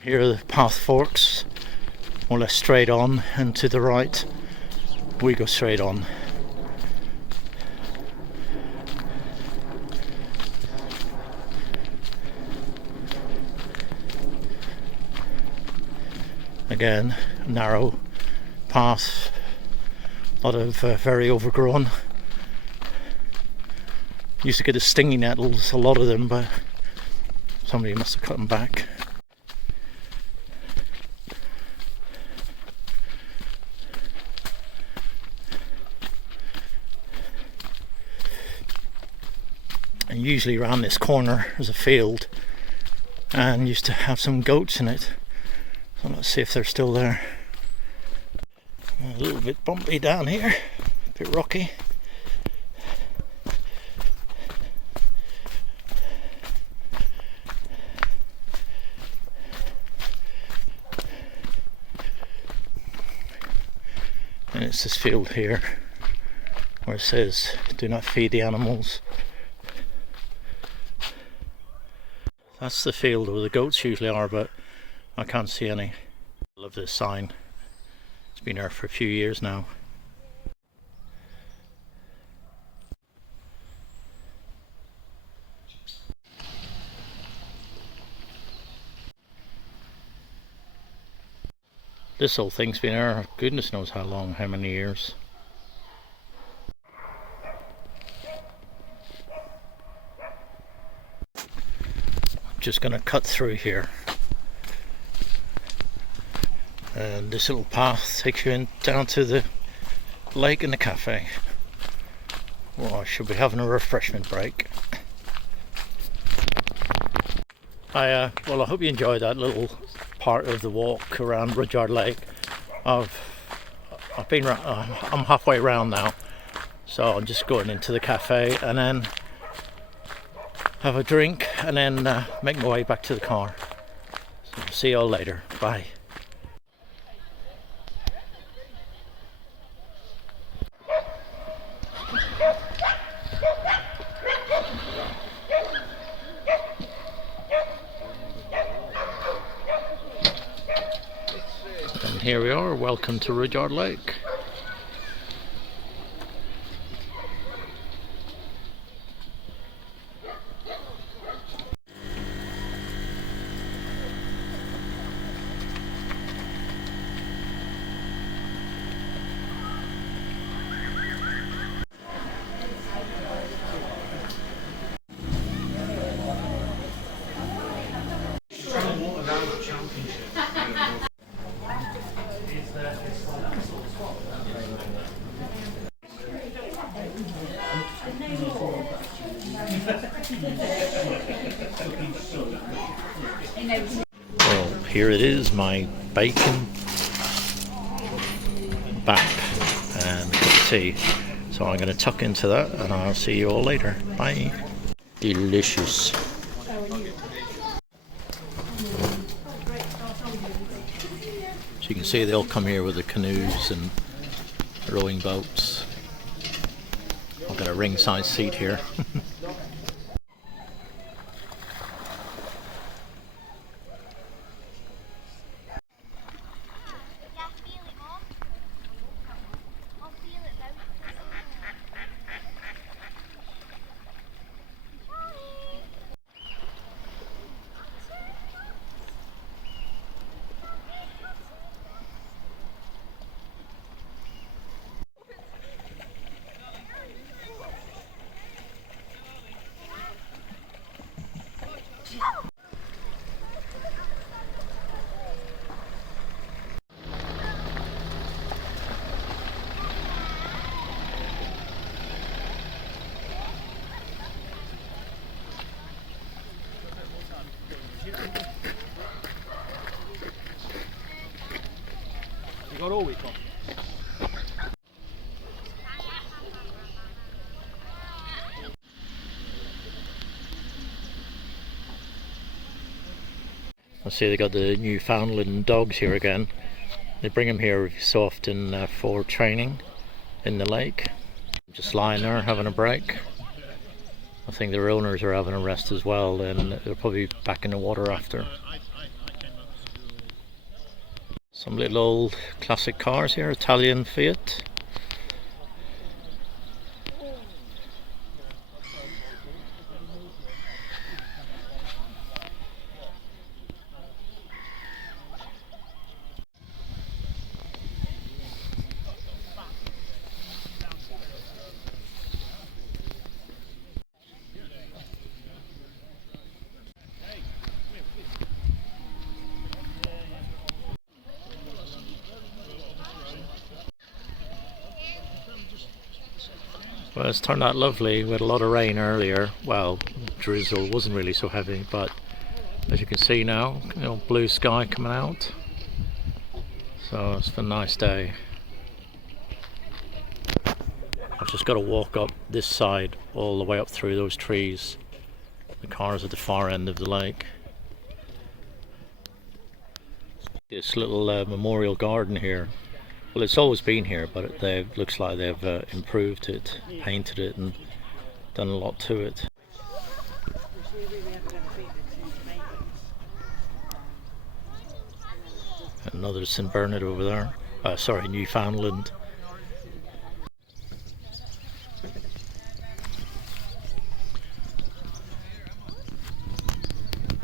Here the path forks, more or less straight on, and to the right we go straight on. Again, narrow path, a lot of very overgrown. Used to get the stinging nettles, a lot of them, but somebody must have cut them back. And usually around this corner there's a field and used to have some goats in it, so let's see if they're still there. A little bit bumpy down here, a bit rocky. And it's this field here where it says do not feed the animals. That's the field where the goats usually are, but I can't see any. I love this sign. It's been there for a few years now. This whole thing's been there, goodness knows how long, how many years. Just gonna cut through here, and this little path takes you in down to the lake and the cafe. Well, I should be having a refreshment break. Well, I hope you enjoyed that little part of the walk around Rudyard Lake. I'm halfway around now, so I'm just going into the cafe and then have a drink and then make my way back to the car. So see you all later. Bye. And here we are. Welcome to Rudyard Lake. Well, here it is, my bacon bap and a cup of tea. So I'm going to tuck into that and I'll see you all later. Bye. Delicious. So you can see they all come here with the canoes and rowing boats. I've got a ringside seat here. I see they got the Newfoundland dogs here again. They bring them here so often for training in the lake. Just lying there having a break. I think their owners are having a rest as well, and they'll probably be back in the water after. Some little old classic cars here, Italian Fiat. Well, it's turned out lovely. We had a lot of rain earlier. Well, drizzle wasn't really so heavy, but as you can see now, blue sky coming out. So it's been a nice day. I've just got to walk up this side all the way up through those trees. The car's at the far end of the lake. This little memorial garden here. Well, it's always been here, but it looks like they've improved it, painted it, and done a lot to it. Another St. Bernard over there. Sorry, Newfoundland.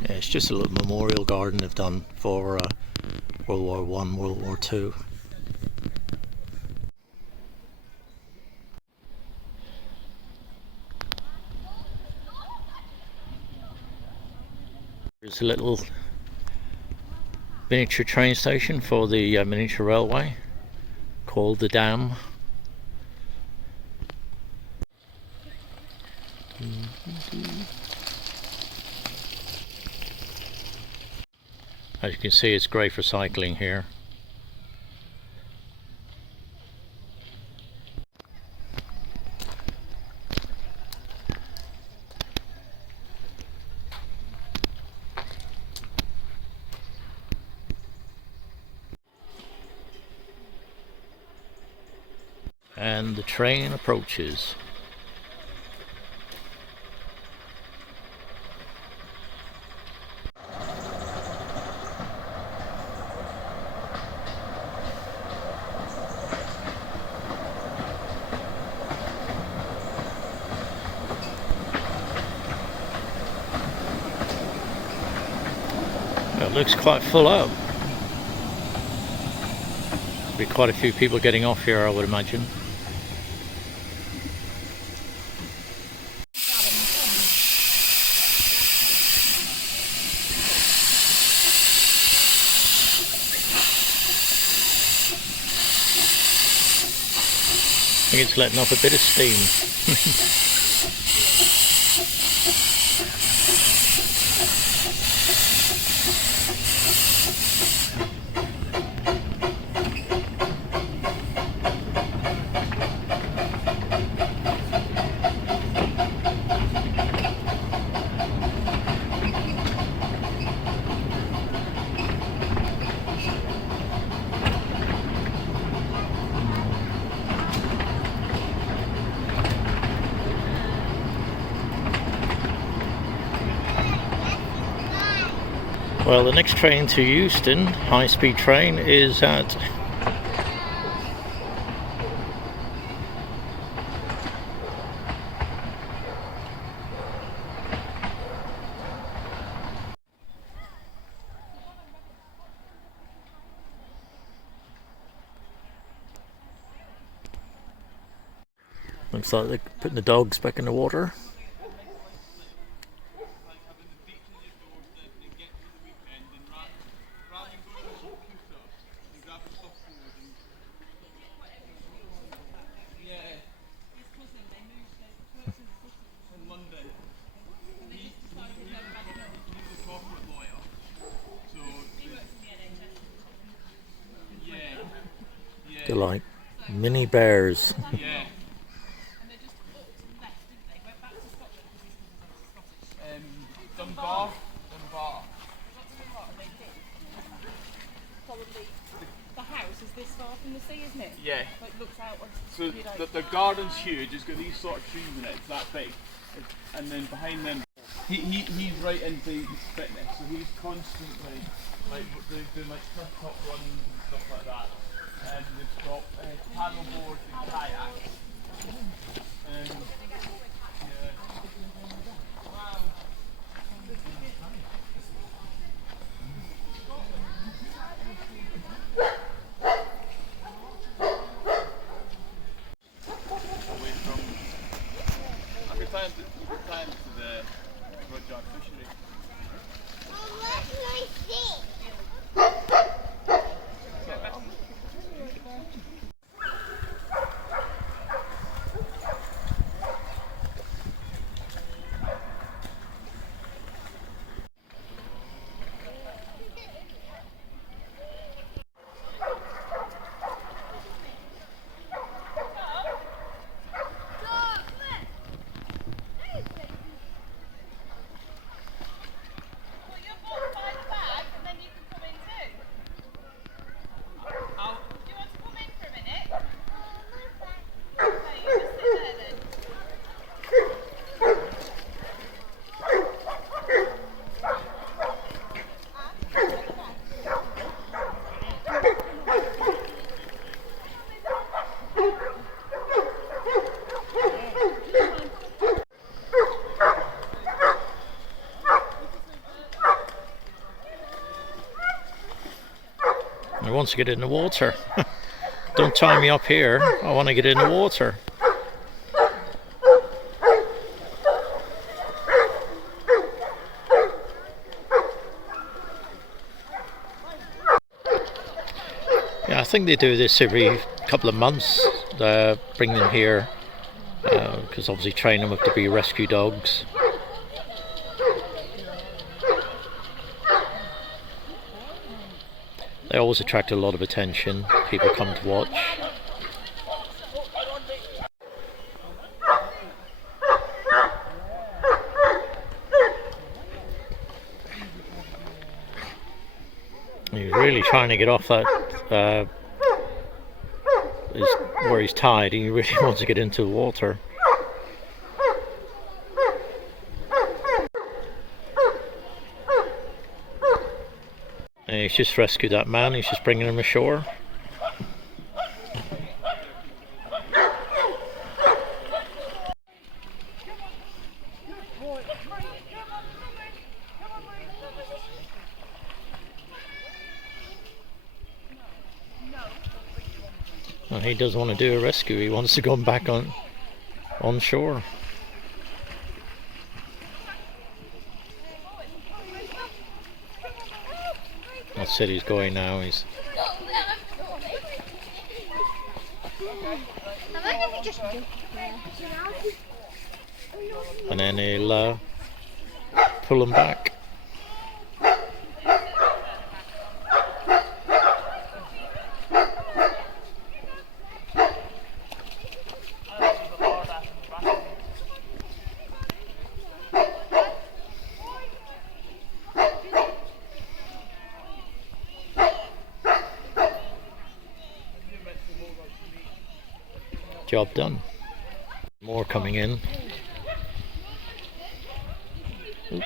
Yeah, it's just a little memorial garden they've done for World War I, World War II. There's a little miniature train station for the miniature railway called the Dam. As you can see, it's great for cycling here. And the train approaches. It looks quite full up. There'll be quite a few people getting off here, I would imagine. I think it's letting off a bit of steam. Well, the next train to Euston, high-speed train, is at looks like they're putting the dogs back in the water. They're like mini bears. The house is this far from the sea, isn't it? Yeah. Like looks out. So the garden's huge. It's got these sort of trees in it. It's that big, and then behind them, he's right into his fitness. So he's constantly like doing like cliff top runs and stuff like that. And they've got paddle boards and kayaks. Yeah. Wow. Away from. I could tie him to the Rudyard fishery. He wants to get in the water. Don't tie me up here, I want to get in the water. Yeah, I think they do this every couple of months. Bring them here because obviously train them up to be rescue dogs. They always attract a lot of attention. People come to watch. He's really trying to get off that where he's tied. He really wants to get into the water. And he's just rescued that man. He's just bringing him ashore. And he doesn't want to do a rescue. He wants to go back on shore. That's it, he's going now. He's and then he'll pull him back. Job done. More coming in. Oop.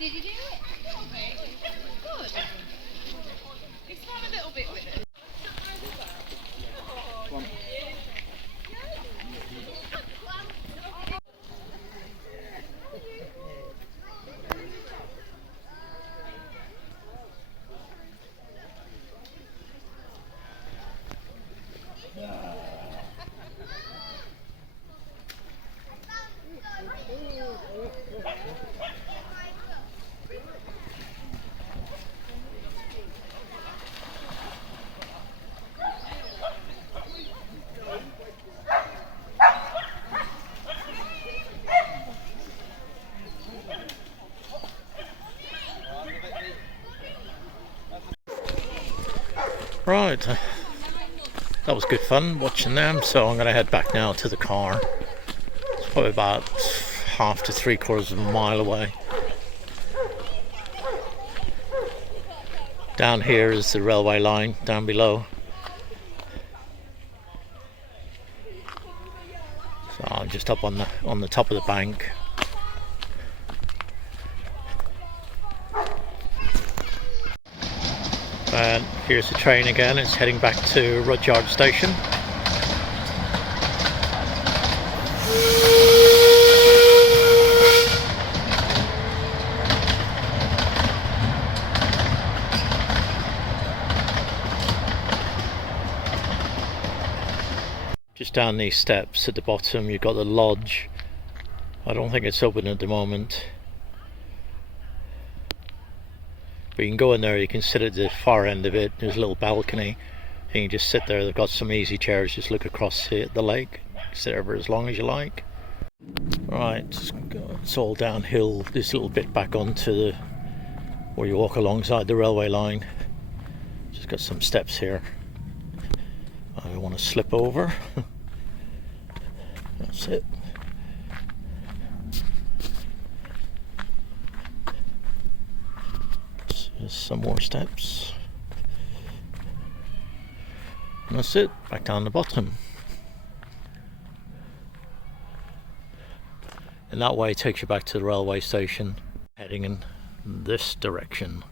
Did you do it? Good. It's fun a little bit with it. Come on. Right, that was good fun watching them, so I'm going to head back now to the car. It's probably about half to 3/4 of a mile away. Down here is the railway line, down below. So I'm just up on the top of the bank. And here's the train again, it's heading back to Rudyard station. Just down these steps at the bottom you've got the lodge. I don't think it's open at the moment, but you can go in there. You can sit at the far end of it. There's a little balcony and you just sit there. They've got some easy chairs, just look across the lake, sit there for as long as you like. Right, it's all downhill this little bit back onto the where you walk alongside the railway line. Just got some steps here. I don't want to slip over. That's it. Just some more steps. And that's it, back down the bottom. And that way takes you back to the railway station, heading in this direction.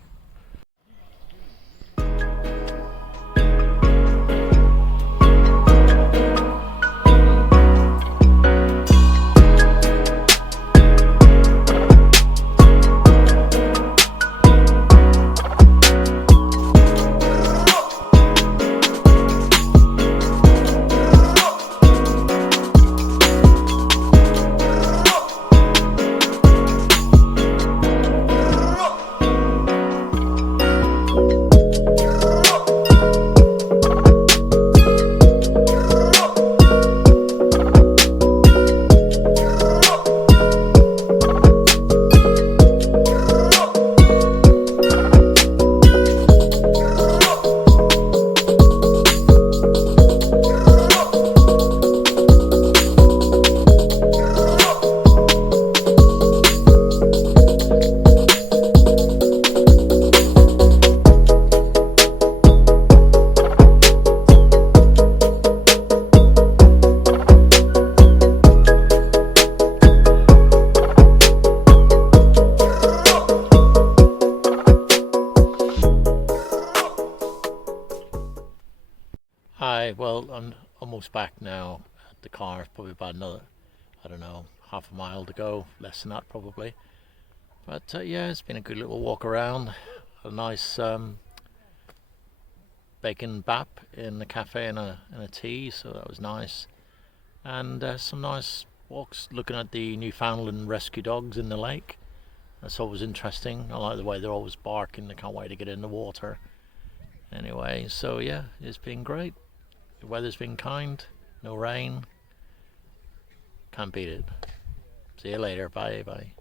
Hi, well, I'm almost back now at the car. Probably about another, I don't know, half a mile to go, less than that probably. But yeah, it's been a good little walk around. A nice bacon bap in the cafe and a tea, so that was nice. And some nice walks looking at the Newfoundland rescue dogs in the lake. That's always interesting. I like the way they're always barking. They can't wait to get in the water. Anyway, so yeah, it's been great. The weather's been kind, no rain. Can't beat it. See you later. Bye bye.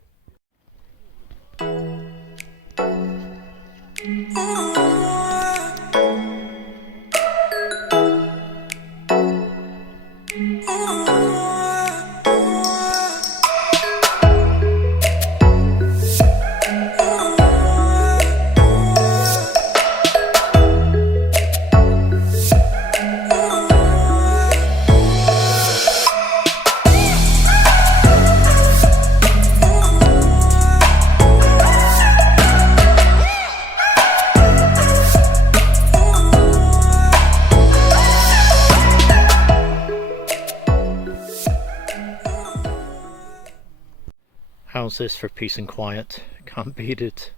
How's this for peace and quiet? Can't beat it.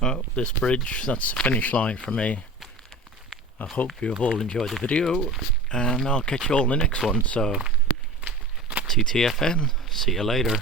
Well, this bridge, that's the finish line for me. I hope you've all enjoyed the video, and I'll catch you all in the next one. So TTFN, see you later.